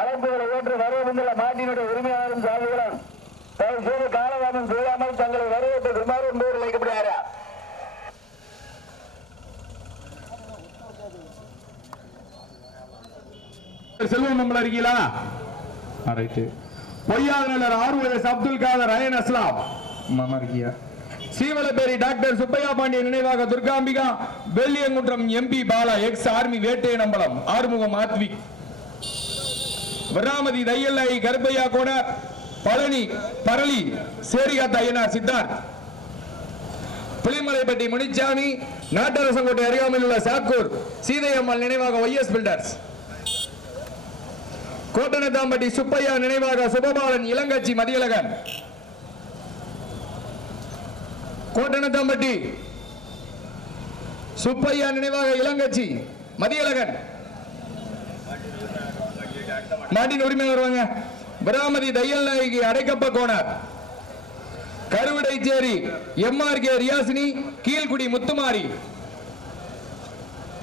அழைப்புகளை ஏற்று வரவேண்டுள்ள மாட்டினுடைய உரிமையாளரும் சாதிகளும் தயவுசெய்து காலதாமம் செய்யாமல் தங்களை வரவேற்று விமாறு என்பவர் அழைக்கப்படுகிறாரா? செல்வம் நம்மள இருக்கீங்களா? பொய்யாளர் ஆர்வலர் அப்துல் காதர் அயன் அஸ்லாம் மாமா இருக்கியா? சீவலப்பேரி டாக்டர் சுப்பையா பாண்டியன் நினைவாக Durgambika, Velliyankundram MP Bala, X army வேட்டை நம்பலம் ஆறுமுகம் ஆத்விக், வராமதி தையல்லை கர்பையா கோணர், பழனி பரளி சேரிகா தையனார் சித்தார்த், புலிமலைப்பட்டி முனிச்சாமி, நாட்டரசங்கோட்டை அருகாமையில் உள்ள சாக்கூர் சீதையம்மாள் நினைவாக ஒய்எஸ் பில்டர்ஸ், கோட்டனத்தாம்பட்டி சுப்பையா நினைவாக சுபபாலன் இளங்கட்சி மதியழகன், கோட்டனத்தாம்பட்டி சுப்பையா நினைவாக இளங்கட்சி மதியழகன் மாட்டின் உரிமையாளர் வருவாங்க. பிராமதி தையல் நாயகி அடைக்கப்ப கோணர், கருவிடைச்சேரி எம்ஆர்கே ரியாசினி, கீழ்குடி முத்துமாரி,